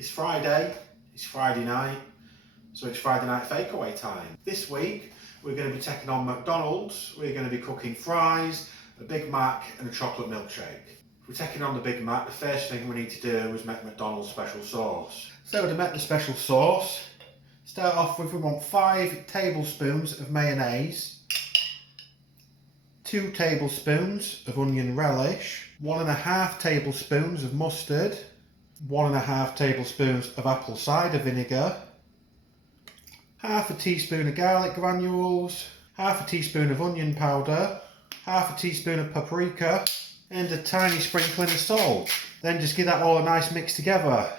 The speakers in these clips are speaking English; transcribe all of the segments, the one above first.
It's Friday, it's Friday night, so it's Friday Night Fakeaway time. This week, we're going to be taking on McDonald's. We're going to be cooking fries, a Big Mac and a chocolate milkshake. If we're taking on the Big Mac, the first thing we need to do is make McDonald's special sauce. So to make the special sauce, start off with, we want 5 tablespoons of mayonnaise, 2 tablespoons of onion relish, 1.5 tablespoons of mustard, 1.5 tablespoons of apple cider vinegar, half a teaspoon of garlic granules, half a teaspoon of onion powder, half a teaspoon of paprika, and a tiny sprinkling of salt. Then just give that all a nice mix together.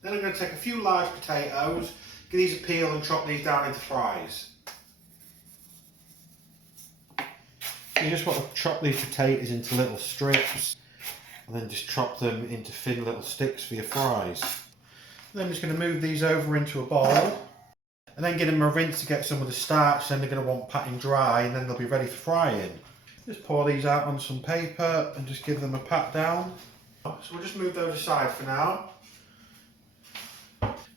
Then I'm going to take a few large potatoes, give these a peel and chop these down into fries. You just want to chop these potatoes into little strips and then just chop them into thin little sticks for your fries. Then I'm just going to move these over into a bowl and then give them a rinse to get some of the starch. Then they're going to want patting dry and then they'll be ready for frying. Just pour these out on some paper and just give them a pat down. So we'll just move those aside for now.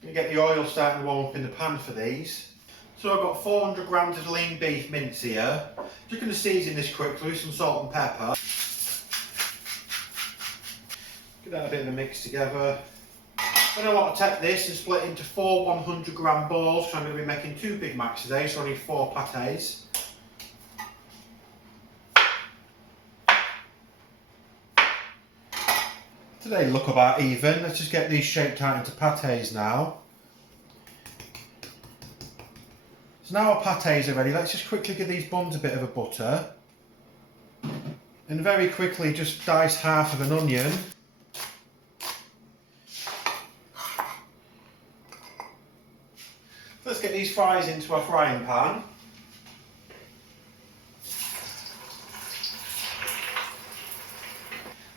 You get the oil starting to warm up in the pan for these. So I've got 400 grams of lean beef mince here. Just going to season this quickly with some salt and pepper. Get that a bit of a mix together. Then I want to take this and split into 4 100 gram balls. So I'm going to be making 2 Big Macs today, so I need 4 pâtés. Today look about even. Let's just get these shaped out into pâtés now. So now our pâtés are ready. Let's just quickly give these buns a bit of a butter. And very quickly just dice half of an onion. Let's get these fries into our frying pan.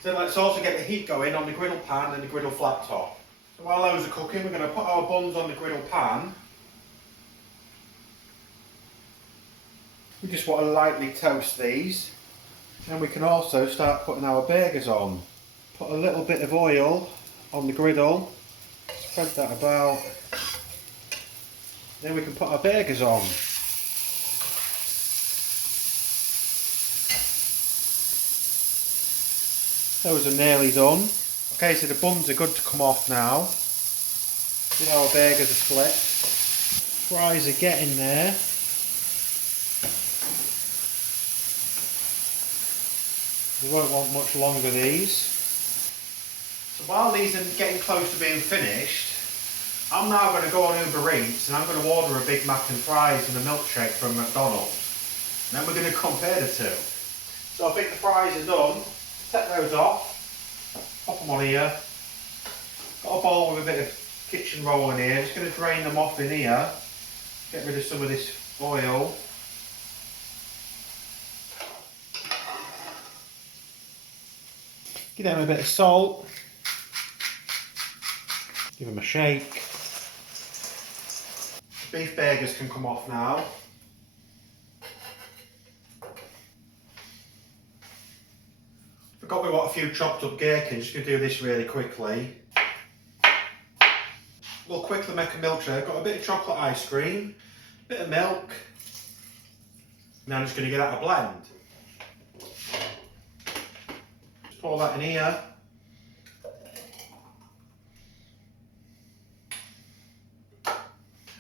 So let's also get the heat going on the griddle pan and the griddle flat top. So while those are cooking, we're going to put our buns on the griddle pan. We just want to lightly toast these. And we can also start putting our burgers on. Put a little bit of oil on the griddle, spread that about. Then we can put our burgers on. Those are nearly done. Okay, so the buns are good to come off now. See how our burgers are flipped. Fries are getting there. We won't want much longer these. So while these are getting close to being finished, I'm now going to go on Uber Eats and I'm going to order a Big Mac and fries and a milkshake from McDonald's. And then we're going to compare the two. So I think the fries are done. Set those off. Pop them on here. Got a bowl with a bit of kitchen roll in here. Just going to drain them off in here. Get rid of some of this oil. Give them a bit of salt. Give them a shake. Beef burgers can come off now. Forgot we want a few chopped up gherkins. Just going to do this really quickly. We'll quickly make a milkshake. Got a bit of chocolate ice cream, a bit of milk. Now I'm just going to get out a blend. Just pour that in here.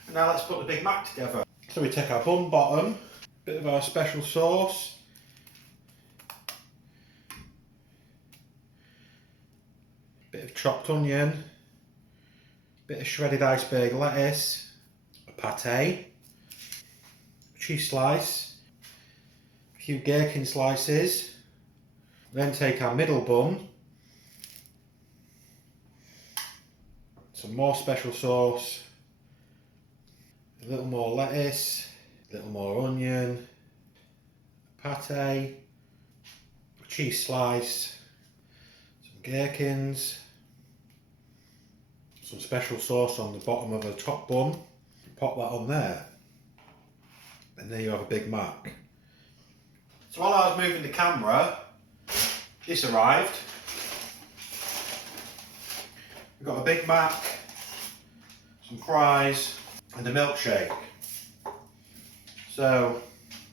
And now let's put the Big Mac together. So we take our bun bottom, bit of our special sauce, bit of chopped onion, bit of shredded iceberg lettuce, a pâté, a cheese slice, a few gherkin slices. Then take our middle bun, some more special sauce, a little more lettuce, a little more onion, pâté, a cheese slice, some gherkins, some special sauce on the bottom of the top bun. Pop that on there, and there you have a Big Mac. So while I was moving the camera, this arrived. We've got a Big Mac, some fries, and a milkshake. So,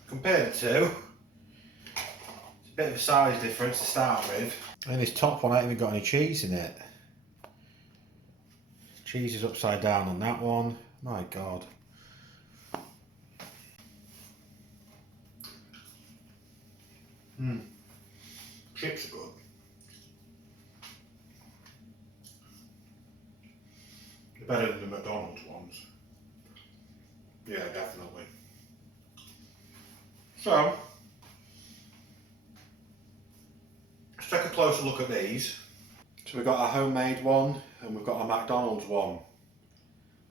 compare the two, it's a bit of a size difference to start with. And this top one ain't even got any cheese in it. Cheese is upside down on that one. My God. Chips are good. They're better than the McDonald's ones. Yeah, definitely. So, let's take a closer look at these. So we've got a homemade one and we've got a McDonald's one.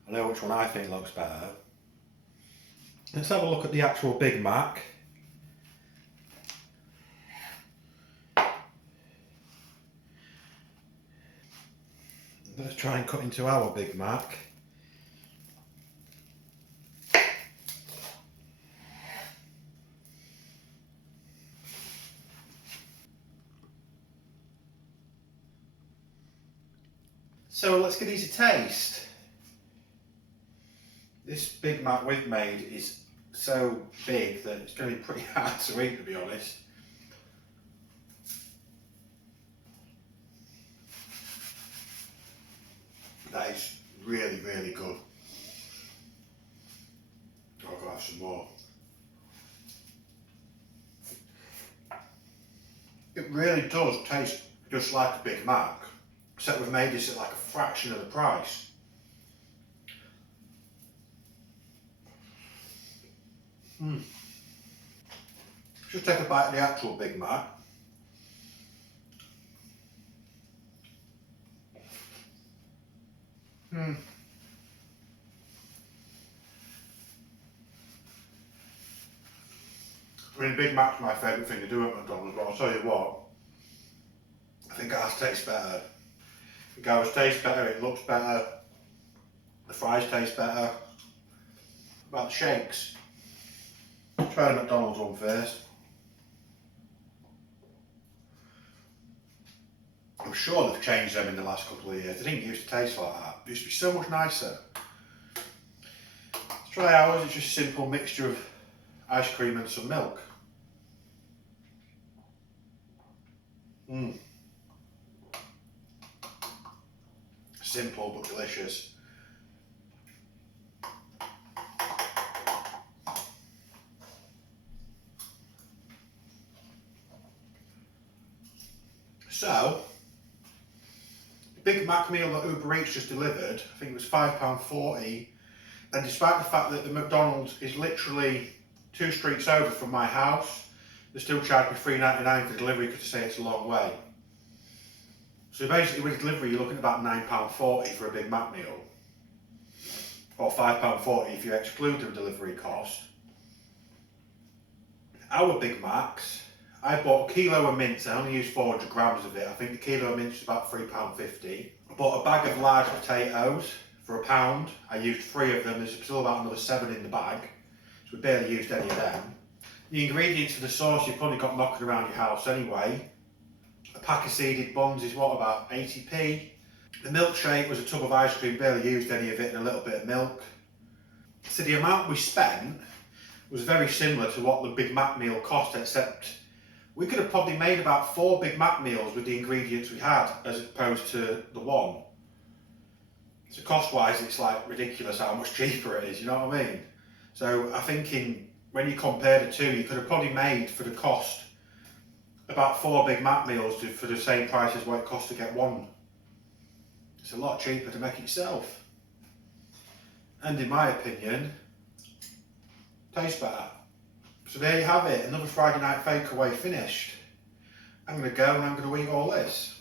I know which one I think looks better. Let's have a look at the actual Big Mac. Let's try and cut into our Big Mac. So let's give these a taste. This Big Mac we've made is so big that it's going to be pretty hard to eat, to be honest. That is really, really good. I'll go have some more. It really does taste just like a Big Mac, except we've made this at like a fraction of the price. Just take a bite of the actual Big Mac. I mean, Big Mac's my favourite thing to do at McDonald's, but I'll tell you what, I think ours tastes better. I think ours tastes better, it looks better, the fries taste better. About the shakes, try the McDonald's one first. I'm sure they've changed them in the last couple of years. They didn't used to taste like that. It used to be so much nicer. Let's try ours, it's just a simple mixture of ice cream and some milk. Simple but delicious. So, the Big Mac meal that Uber Eats just delivered, I think it was £5.40, and despite the fact that the McDonald's is literally 2 streets over from my house, they still charge me $3.99 for delivery because they say it's a long way. So basically with delivery you're looking at about £9.40 for a Big Mac meal, or £5.40 if you exclude the delivery cost. Our Big Macs, I bought a kilo of mince, I only used 400 grams of it. I think the kilo of mince is about £3.50. I bought a bag of large potatoes for £1. I used 3 of them, there's still about another 7 in the bag, so we barely used any of them. The ingredients for the sauce you've probably got knocking around your house anyway. A pack of seeded buns is what, about 80p. The milkshake was a tub of ice cream, barely used any of it, and a little bit of milk. So the amount we spent was very similar to what the Big Mac meal cost, except we could have probably made about 4 Big Mac meals with the ingredients we had, as opposed to the one. So cost-wise, it's like ridiculous how much cheaper it is, you know what I mean? So I think when you compare the two, you could have probably made for the cost about 4 Big Mac meals for the same price as what it costs to get one. It's a lot cheaper to make it yourself. And in my opinion, tastes better. So there you have it, another Friday Night Fakeaway finished. I'm going to go and I'm going to eat all this.